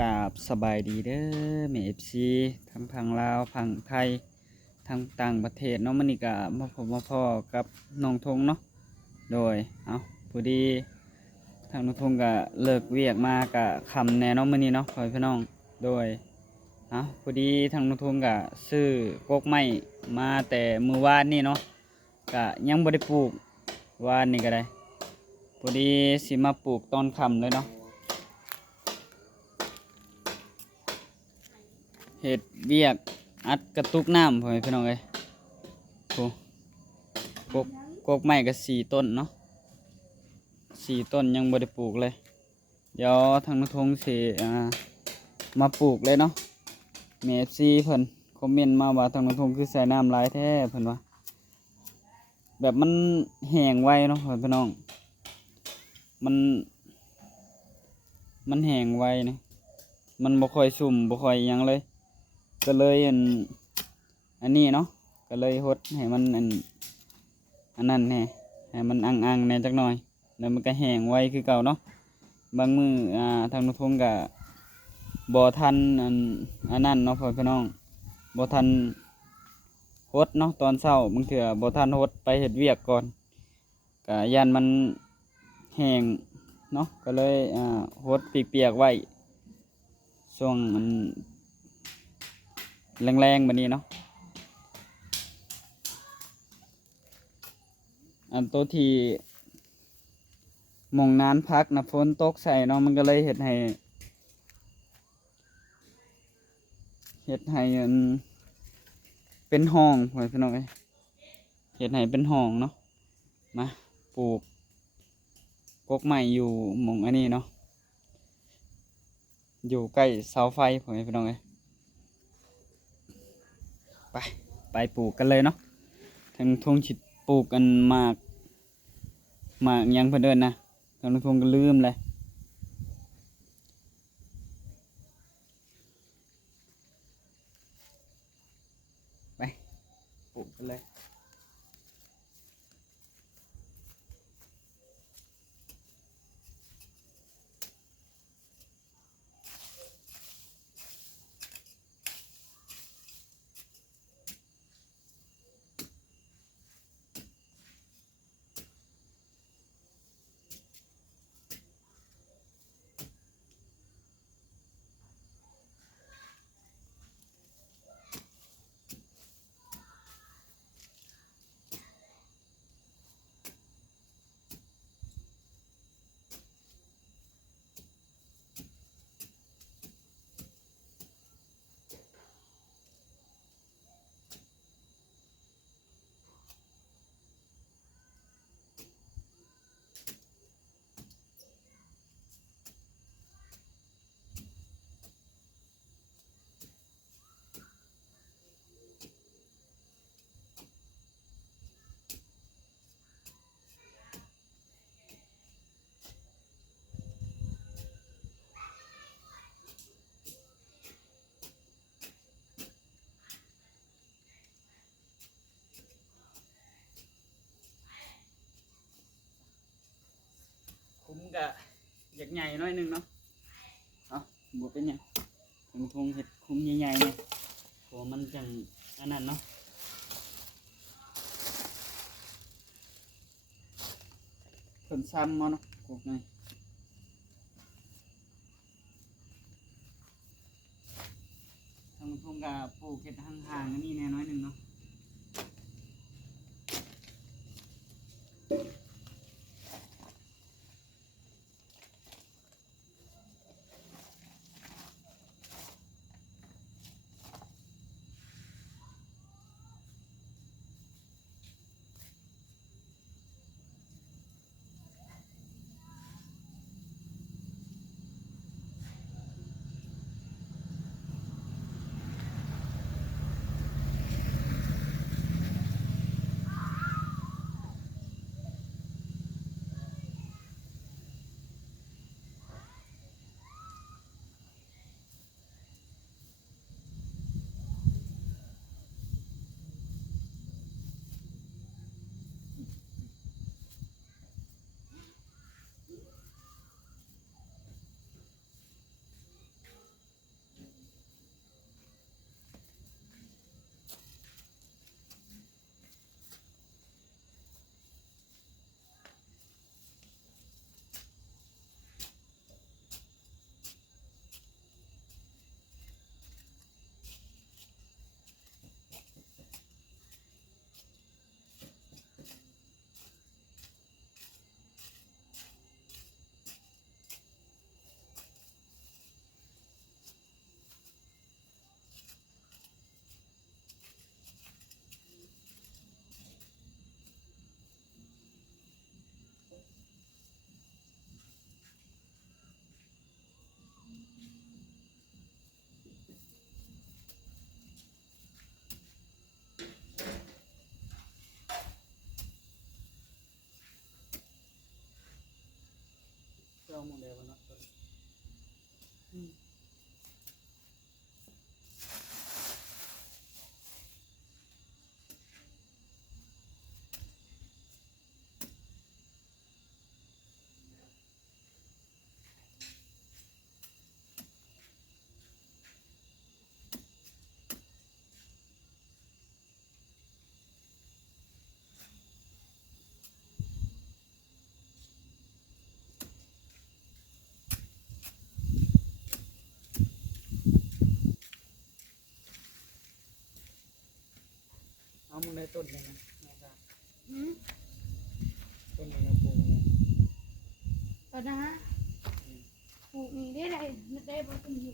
กราบสบายดีเด้อแม่เอฟซีทั้งพังลาวพังไทยทั้งต่างประเทศเนาะมันนี่ก็มาพบมาพ่อกับน้องทงเนาะโดยเอาพอดีทางน้องทงก็เลิกเวียกมาก็คำแน่เนาะมันนี่เนาะพ่อพี่น้องโดยเอาพอดีทางน้องทงก็ซื้อกกไม้มาแต่มือวานนี่เนาะก็ยังบ่ได้ปลูกวานนี่ก็ได้พอดีสิมาปลูกตอนค่ำเลยเนาะเห็ดเวียกอัดกระตุกน้ำพ่อแม่พี่น้องเอ้ยโอ้กกไม้ก็4 ต้นเนาะ4 ต้นยังบ่ได้ปลูกเลยเดี๋ยวทางนทงสิมาปลูกเลยเนาะแม่ FC เพิ่นคอมเมนต์มาว่าทางนทงคือใส่น้ำหลายแท้เพิ่นว่าแบบมันแห้งไวเนาะพ่อแม่พี่น้องมันแห้งไวนะมันบ่ค่อยชุ่มบ่ค่อยหยังเลยก็เลยอันนี้เนาะก็เลยหดให้มันอันนั้นแน่ให้มันอังๆแน่จักหน่อยแล้วมันก็แห้งไวคือเก่าเนาะบางมื้อทางนุพงก็บ่ทันอันนั้นเนาะพ่อพี่น้องบ่ทันหดเนาะตอนเช้าบางเทื่อบ่ทันหดไปเฮ็ดเวียกก่อนก็ย่านมันแห้งเนาะก็เลยหดเปียกๆไว้ช่วงแรงๆแบบนี้เนาะอันตัวที่มองนานพักนะฝนตกใส่เนาะมันก็เลยเห็ดให้เป็นห้องพ่อพี่น้องเอ้ยเห็ดให้เป็นห้องเนาะมาปลูกกกไม้อยู่หมองอันนี้เนาะอยู่ใกล้เสาไฟพ่อพี่น้องเอ้ยไปปลูกกันเลยเนาะทางทุ่งฉิดปลูกกันมากยังเพิ่นเดินนะทางทุ่งก็ลืมเลยไปปลูกกันเลยคุ้มกะอยากใหญ่น้อยนึงเนาะเอาบวกเป็นยังทงเห็ดคุ้มใหญ่ๆเนี่ยเพราะมันจังอันนั้นเนาะเพิ่นซ้ำมาเนาะกกไงทางทงกะปลูกเห็ดห่างๆอันนี้แน่น้อยนึงเนาะ เอาหมดแล้วเนาะเอามึงได้ต้นยังไงต้นยังไงปลูกยังไง ตอนนั้นปลูกนี่ได้บ่ต้นอยู่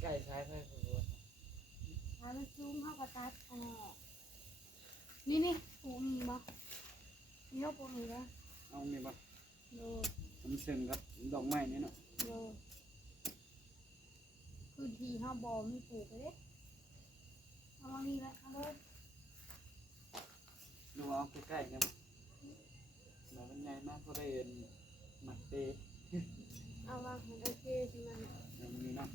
ใกล้ซ้ายไปปลูก ถ้ามันสูงเขาก็ตัดออกนี่ปลูกนี่บ่นี่เขาปลูกนี่บ่ เอามีบ่ โล มันเสริมกับดอกไม้นี่เนาะ โลพื้นที่เขาบ่มีปลูกเลยเด้เอามานี่ละเอาเลย ดูเอาใกล้ๆกันแล้วมันใหญ่มากเขาได้เห็นหมักเตะ เอาวางให้โอเคสิมัน อย่างนี้เนาะ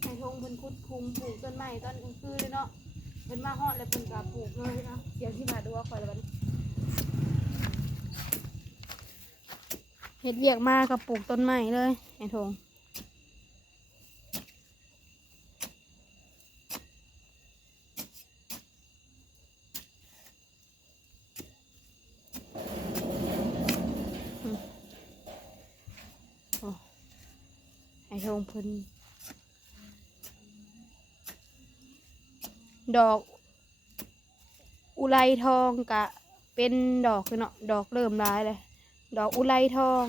ให้ทงเพิ่นคุดคุมปลูกต้นไม้ตอนกลางคืนเลยเนาะเพิ่นมาฮอดแล้วเพิ่นก็ปลูกเลยเนาะเสียงที่มาดูว่าคอยละบัดนี้เฮ็ดเวียกมาก็ปลูกต้นไม้เลยให้ทง ไอ้ทงเพิ่นดอกอุไรทองกะเป็นดอกคือเนาะดอกเริ่มร้ายเลยดอกอุไรทอง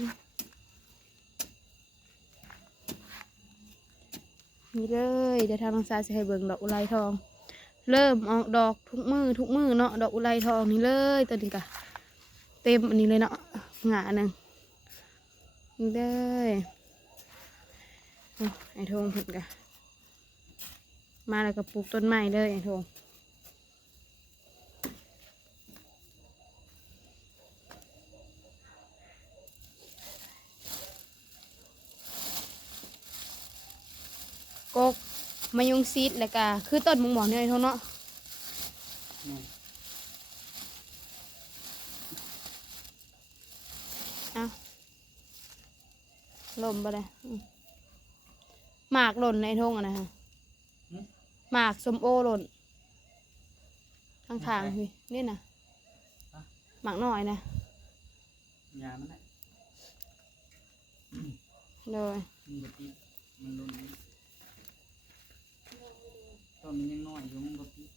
นี่เลยเดี๋ยวทางน้องสาวจะให้เบิ่งดอกอุไรทอง เริ่มออกดอกทุกมือเนาะดอกอุไรทองนี่เลยตัวนี้กะเต็มอันนี้เลยเนาะหงาหนึ่งนี่เลยไอ้ทงเพิ่นกะมาแล้วก็ปลูกต้นไม้เลยไอ้ทงกกมะยงซีดแล้วก็คือต้นมุงหมอนเนี่ยไอ้ทงเนาะเอาลมไปเลยหมากหล่นในไอ้ทงอะนะฮะหมากส้มโอหล่นทางพี่นี่นะหมากหน่อยนะ ยามันแหละ เลย มันบ่ติดมันโดนนี้ต้นมันยังน้อยอยู่มันบ่ติด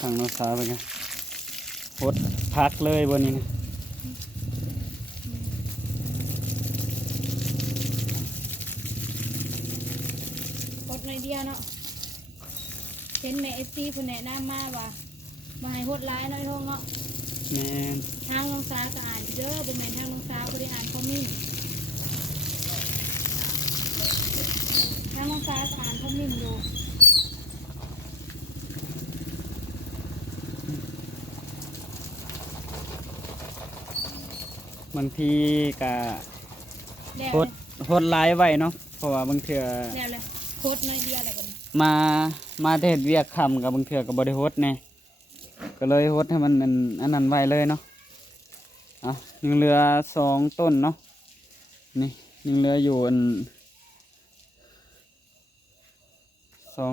ทางน้องสาวไปกันหดพักเลยบนนี้นะ กดในอยเดียวเนาะเห็นแม่เอฟซีคนแนะนำมาว่ามาให้โหดร้ายน้อยทงเนาะ แม่น ทางน้องสาวก็อ่านเด้อเป็นแม่นทางน้องสาวก็ได้อ่านคอมเมนต์ทางน้องสาวก็อ่านคอมเมนต์อยู่ บางทีก็ แล้ว หดหลายไว้เนาะเพราะว่าบางเทื่อ แล้วเลยโคตรน้อยเดียวอะไรกัน มาเทศเวียกค่ำกับบางเทื่อก็บ่ได้หดแน่ก็เลยหดให้มันอันนั้นไว้เลยเนาะยังเหลือ2ต้นเนาะนี่ยังเหลืออยู่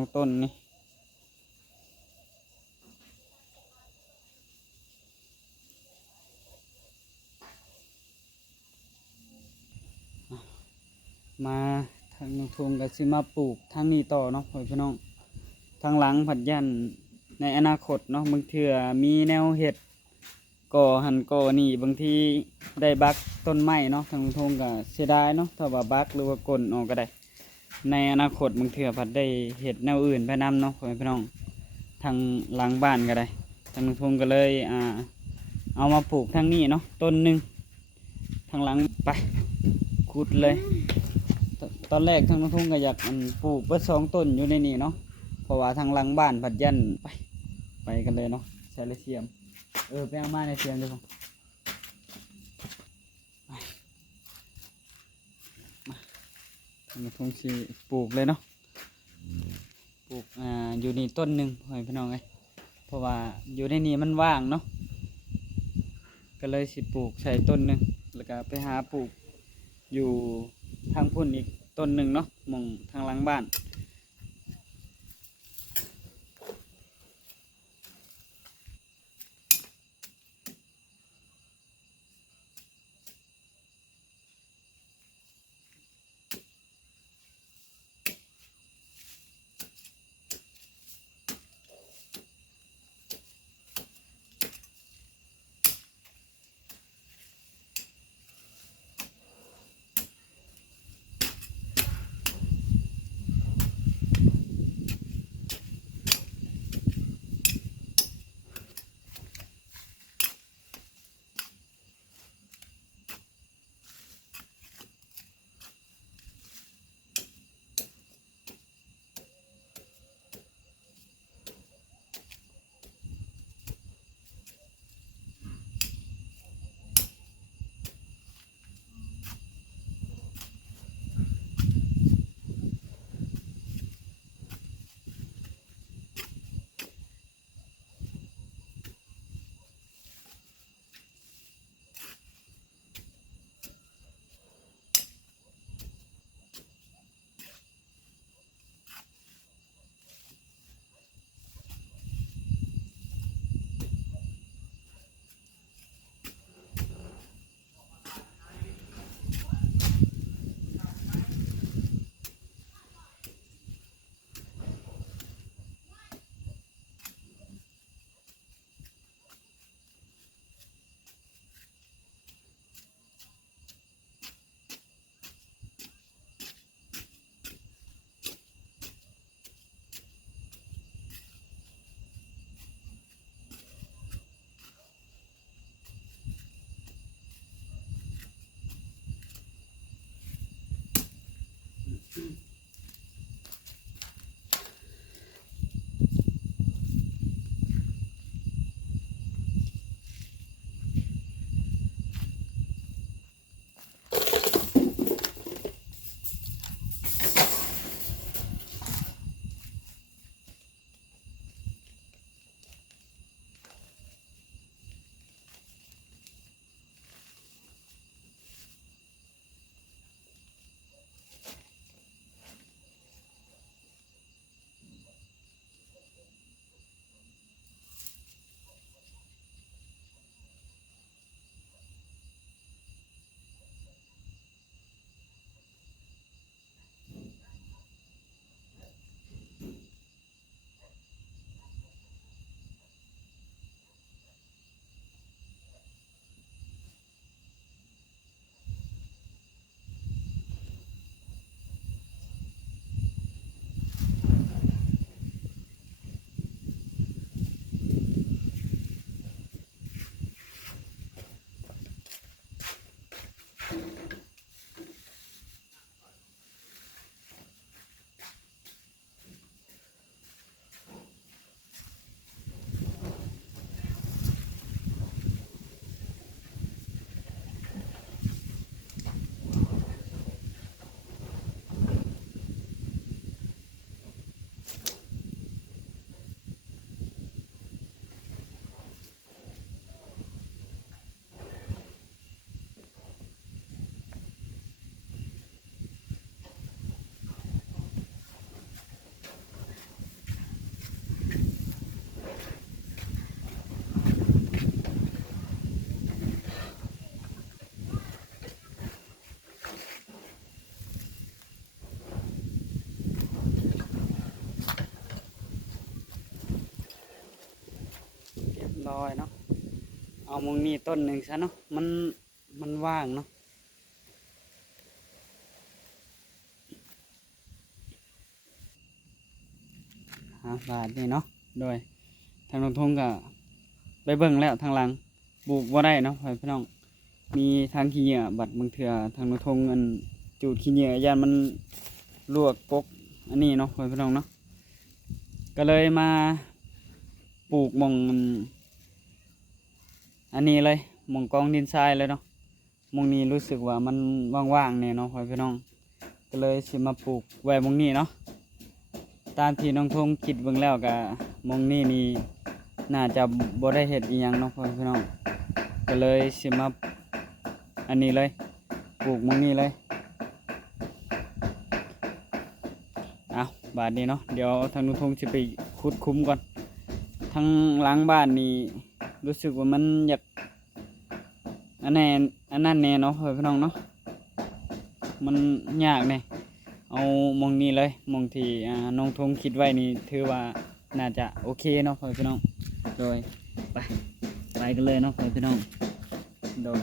2ต้นนี่มาทางน้องทงก็สิมาปลูกทางนี้ต่อเนาะพ่อพี่น้องทางหลังผัดยันในอนาคตเนาะบางเทื่อมีแนวเห็ดก่อหันก่อนี่บางทีได้บักต้นไม้เนาะทางน้องทงก็เสียดายเนาะถ้าว่าบักหรือว่ากลนออกก็ได้ในอนาคตบางเทื่อผัดได้เห็ดแนวอื่นไปนำเนาะพ่อพี่น้องทางหลังบ้านก็ได้ทางน้องทงก็เลยเอามาปลูกทางนี้เนาะต้นหนึ่งทางหลังไปขุดเลย ตอนแรกทางน้องทุ่งก็อยากปลูกเบิด2ต้นอยู่ในนี่เนาะเพราะว่าทางหลังบ้านผัดยันไปกันเลยเนาะใส่เลยเสียมไปเอามาในเสียมเดี๋ยวผมไปมาทางน้องทุ่งสิปลูกเลยเนาะปลูกอยู่นี่ต้นหนึ่งให้พี่น้องเลยเพราะว่าอยู่ในนี่มันว่างเนาะก็เลยสิปลูกใส่ต้นหนึ่งแล้วก็ไปหาปลูกอยู่ทางพุ่นอีกต้นหนึ่งเนาะมองทางหลังบ้าน เอามองนี้ต้นหนึงซะเนาะมันว่างเนาะบาทนี่เนาะโดยทางน้องทงก็ไปเบิ่งแล้วทางหลังปลูกบ่ได้เนาะพี่น้องมีทางขี้เหยื่อบัดบางเทื่อทางน้องทงอันจูดขี้เหยื่อย่านมันลวกกกอันนี้เนาะพี่น้องเนาะก็เลยมาปลูกหม่องอันนี้เลยหม่องกองดินทรายเลยเนาะหม่องนี้รู้สึกว่ามันว่างๆแน่เนาะพี่น้องก็เลยสิมาปลูกไว้หม่องนี้เนาะตามที่น้องทงคิดเบิ่งแล้วก็หม่องนี้นี่น่าจะบ่ได้เฮ็ดอีหยังเนาะพี่น้องก็เลยสิมาอันนี้เลยปลูกหม่องนี้เลยบาดนี้เนาะเดี๋ยวทางน้องทงสิไปขุดคุ้มก่อนทางหลังบ้านนี่รู้สึกว่ามันอยากอันนั้นแน่เนาะพี่น้องเนาะมันยากแน่เอามองนี้เลยมองที่น้องทงคิดไว้นี่ถือว่าน่าจะโอเคเนาะพี่น้องโดยไปกันเลยเนาะพี่น้องโดย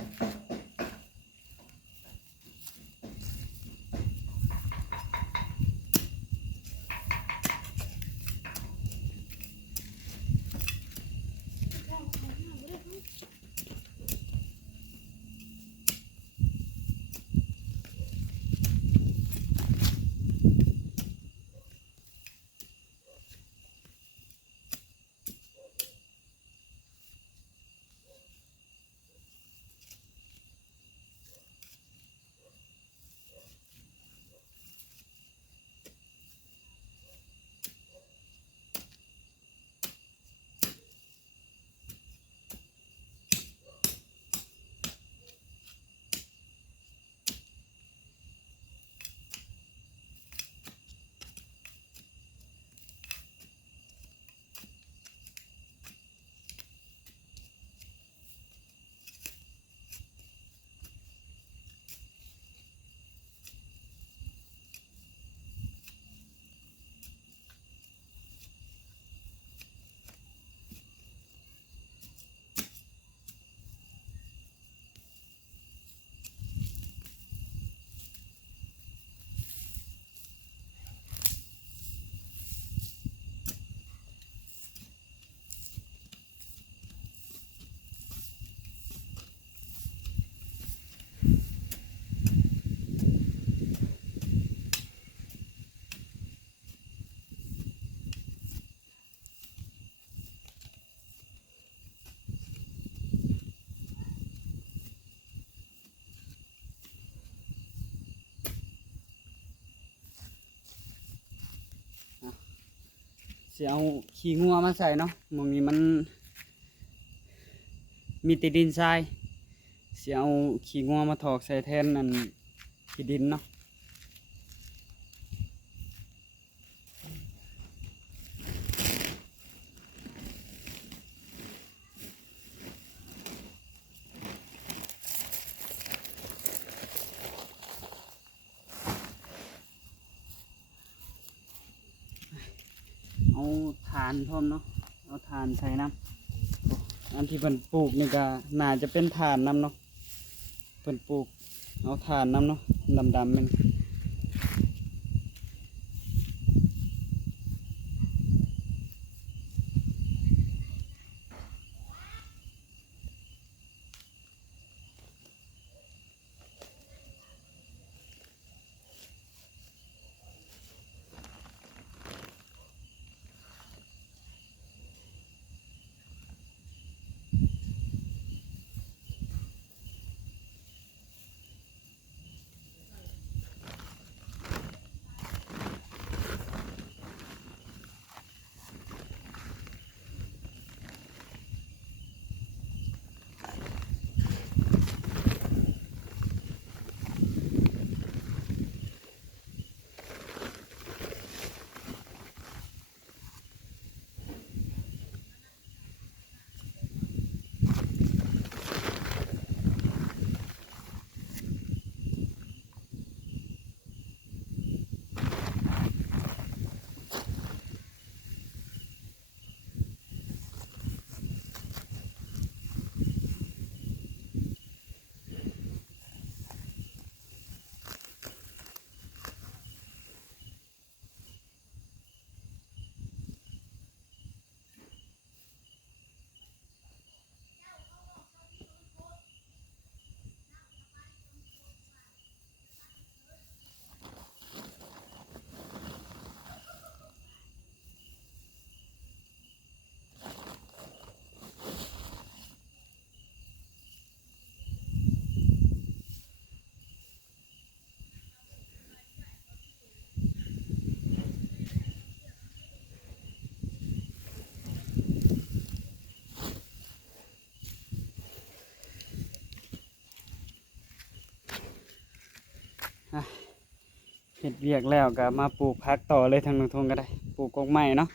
สิเอาขี้งัวมาใส่เนาะมองนี้มันมีแต่ดินทรายสิเอาขี้งัวมาถอกใส่แทนนั่นขี้ดินเนาะเอาถ่านพร้อมเนาะเอาถ่านใส่น้ำอันที่เพิ่นปลูกนี่ก็น่าจะเป็นถ่านน้ำเนาะเพิ่นปลูกเอาถ่านน้ำเนาะดำๆมัน อ่ะเฮ็ดเวียกแล้วก็มาปลูกผักต่อเลยทางน้องทงก็ได้ปลูกกกไม้เนาะ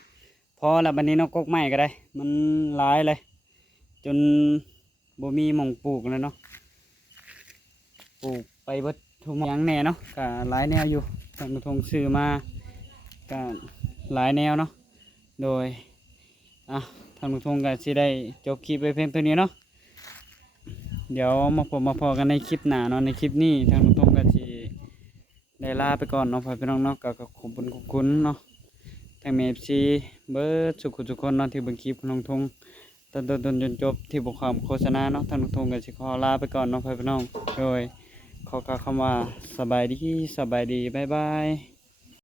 พอแล้วบัดนี้เนาะกกไม้ก็ได้มันหลายเลยจนบ่มีหม่องปลูกแล้วเนาะปลูกไปเบิดทุกอย่างแน่เนาะก็หลายแนวอยู่ทางน้องทงซื้อมาก็หลายแนวเนาะโดยอ่ะทางน้องทงก็สิได้จบคลิปไว้เพียงเท่านี้เนาะเดี๋ยวมาพบมาพอกันในคลิปหน้าเนาะในคลิปนี้ทางน้องทงก็สิได้ลาไปก่อนเนาะพี่น้องเนาะก็ขอบคุณเนาะทางเอฟซีเบิร์ดทุกคนเนาะที่เบิ่งคลิปของน้องทงต้นจนจบที่บทความโฆษณาเนาะทางน้องทงก็สิขอลาไปก่อนเนาะพี่น้องโดยขอกล่าวคำว่าสบายดีบ๊ายบาย